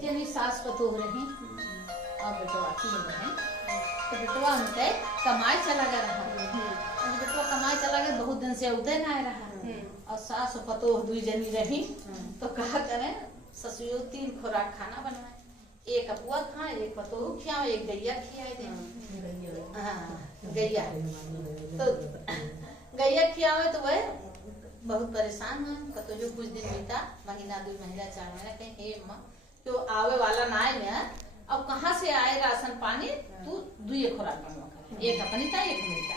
एक जनी सास पतोह रही और बेटवा तीन रहे। तो बेटवा उनके कमाई चला गया रहा। बेटवा कमाई चला गया, बहुत दिन से उदय ना आ रहा। और सास पतोह दुई जनी रही। तो कहा करें ससुर 3 खुराक खाना बनवाए, एक अपुआ खाए, एक पतोह खियाओ, एक गैया खियाए दे। गैया तो गैया खियावे तो वह बहुत परेशान है। पतोह कुछ दिन बीता, महीना 2 महीना 4 महीना, कहीं हे माँ तो आवे वाला ना है में, अब कहाँ से आए राशन पानी, तू 2 खुराक बनवा, एक अपनी का एक मेरी का।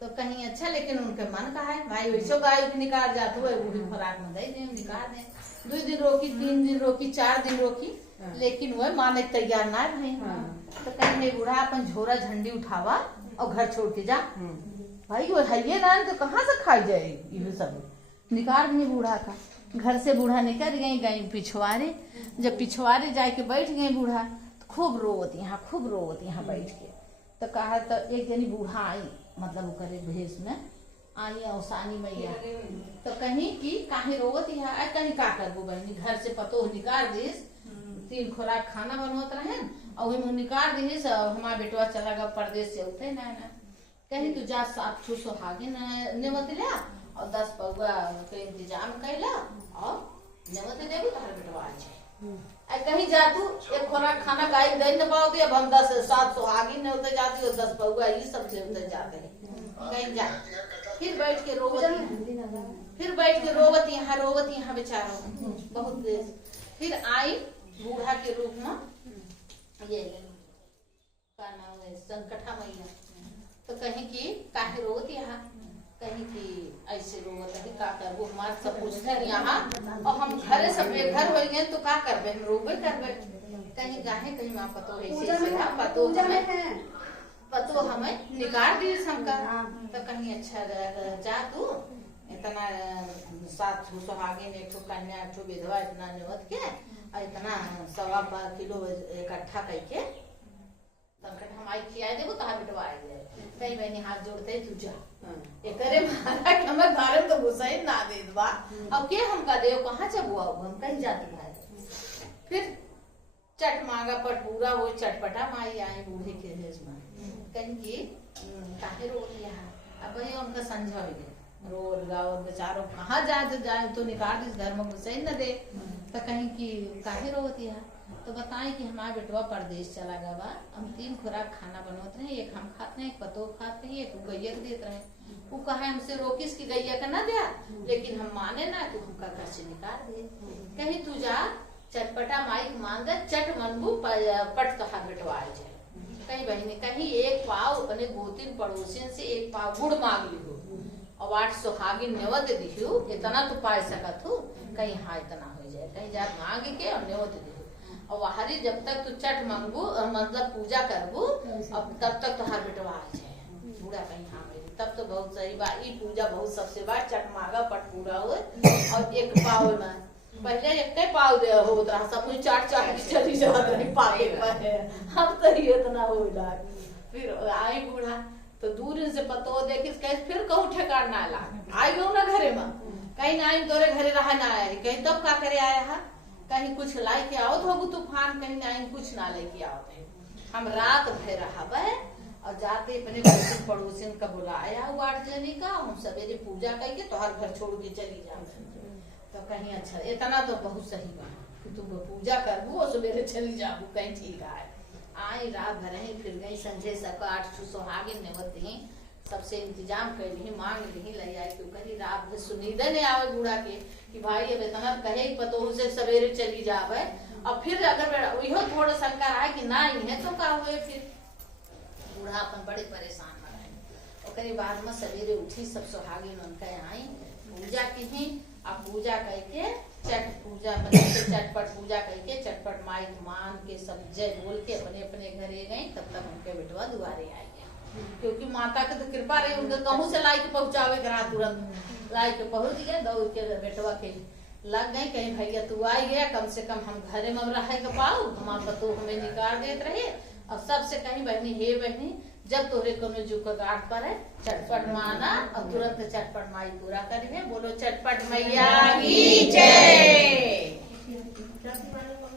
तो कहीं अच्छा, लेकिन उनके मन का है भाई वैसे गाय निकाल जाते हुए वही खुराक में दे दे, निकाल दे। 2 दिन रोकी, 3 दिन रोकी, 4 दिन रोकी, लेकिन वह माने तैयार ना भाई। तो कहीं बूढ़ा अपन झोरा झंडी उठावा और घर छोड़ के जा भाई, वो है ना तो कहाँ से खाई जाए। ये सब निकाल नहीं बूढ़ा का। घर से बूढ़ा निकल गई पिछवाड़े। जब पिछवाड़े जाके बैठ गए बूढ़ा, तो खूब रोवत यहाँ बैठ के। तो कहा तो एक जनी बूढ़ा आई, मतलब करे भेष में आई औसानी मैया। तो कहीं की काहे रोवत यहाँ, कहीं का करबो बहनी, घर से पतोह निकाल दीस, 3 खुराक खाना बनवत रहे और वही निकाल दीस। हमारा बेटवा चला गया परदेश से, उठे ना कहीं तू जा 7 सुहागिन नेवत ला और 10 पौवा के इंतजाम कैला और नेवत देवी तार बेटवा आ जाए। कहीं जा तू 1 खुराक खाना गाय दे न पाओगे, अब हम 7 सुहागिन ने होते जाती हो, 10 पौवा ये सब से होते जाते हैं। कहीं जा फिर बैठ के रोवत यहाँ बेचारा बहुत देर। फिर आई बूढ़ा के रूप में ये का नाम है संकटा मैया। तो कहीं की काहे रोवत यहाँ, कहीं की ऐसे रोवत है का करबो, हमारे सब पूछते यहाँ और हम घरे सब बेघर हो गए तो का करबे, हम रोबे करबे। कहीं गाहे कहीं माँ पतो पतो हमें निकाल दी सबका। तो कहीं अच्छा जा तू इतना 7 सुहागिन, 1 कन्या, 1 विधवा, इतना निवत के और इतना 1.25 किलो इकट्ठा करके संकट हम आई खिया देबो, तहार बेटवा आ जाए। कहीं बहनी हाथ जोड़ते तू जा करे मारा कि हमें घर में तो घुसाई ना दे दबा, अब के हम का देव कहाँ जब हम कहीं जाती भाई। फिर चट मांगा पट पूरा हो, चटपटा माई आई बूढ़े के देश में। कहीं की काहे रो लिया, अब वही उनका समझा रोड गाँव बेचारो कहाँ जाए तो निकाल इस घर में घुसाई न दे। तो कहीं की काहे रोती है। तो बताएं कि हमारा बेटवा परदेश चला गया बा, हम 3 खुराक खाना बनवत रहे, एक हम खाते हैं, एक पतोह खाते हैं, एक गैया के देते रहे। वो कहा हमसे रोकिस की गैया का ना दिया, लेकिन हम माने ना तो हमका घर से निकाल दे। कहीं तू जा चटपटा माई मान दे, चट मनबू पट तहार बेटवा आ जाए। कहीं बहनी कहीं 1 पाव अपने 2-3 पड़ोसियों से 1 पाव गुड़ मांग ली हो और 8 सुहागिन नेवत दिखियो, इतना तो पा सकत हो। कहीं हाँ इतना हो जाए, कहीं जा मांग के और नेवत दी और वहारी जब तक तू चट मांगबू मतलब पूजा करबू अब तब तक तोहार बेटवा आ जाए। बूढ़ा कहीं हाँ मेरी तब तो बहुत सही बा, ई पूजा बहुत सबसे बार चट मांगा पट पूरा हो और 1 पाव में पहले 1 पाव दे हो रहा, सब कुछ चाट चली जात रही पावे पर। अब तो ये इतना हो रहा। फिर आई बूढ़ा तो दूर से पतो देखी कैसे फिर कहूँ ठेकान ना ला आई गो ना घरे में, कहीं ना आई तोरे घरे रहा ना आए, कहीं तब का करे आया है, कहीं कुछ लाई के आओ तो तूफान, कहीं ना कुछ ना लेके आओ। हम रात भर रहा और जाते अपने पड़ोसिन का बुलाया 8 जने का, हम सवेरे पूजा करके तो हर घर छोड़ के चली जाओ। तो कहीं अच्छा इतना तो बहुत सही बात कि तुम पूजा करबू और सवेरे चली जाबू, कहीं ठीक है। आई रात भर ही फिर गई, संजय सबका 8 सुहागिन नेवत दी, सबसे इंतजाम कर ली, मांग ली, ले आई। क्यों कहीं रात भर सुनीदे ने आवे बूढ़ा के कि भाई अब इतना कहे पतोह से सवेरे चली जावे। और फिर अगर वही थोड़ा शंका आए कि ना ही है तो का हुए, फिर बूढ़ा अपन बड़े परेशान रहे। बाद में सवेरे उठी, सब सुहागिन उनका आई पूजा की, अब पूजा करके चटपट पूजा करके चटपट माई मान के सब जय बोल के अपने अपने घरे गई। तब तक उनके बेटवा दुआरे आ गया, क्योंकि माता के तो कृपा रही, उनके कहूँ से लाई के पहुँचावे करा, तुरंत लाई के पहुँच गए। दौड़ के बेटवा के लग गई, कहीं भैया तू आई गया, कम से कम हम घरे में रहे के पाओ, हमारा पतोह हमें निकाल देते रहे। और सबसे कहीं बहनी हे बहनी जब तोरे कोनो जुक गाठ पर है चटपट माना और तुरंत चटपट माई पूरा करिए। बोलो चटपट मैया की जय।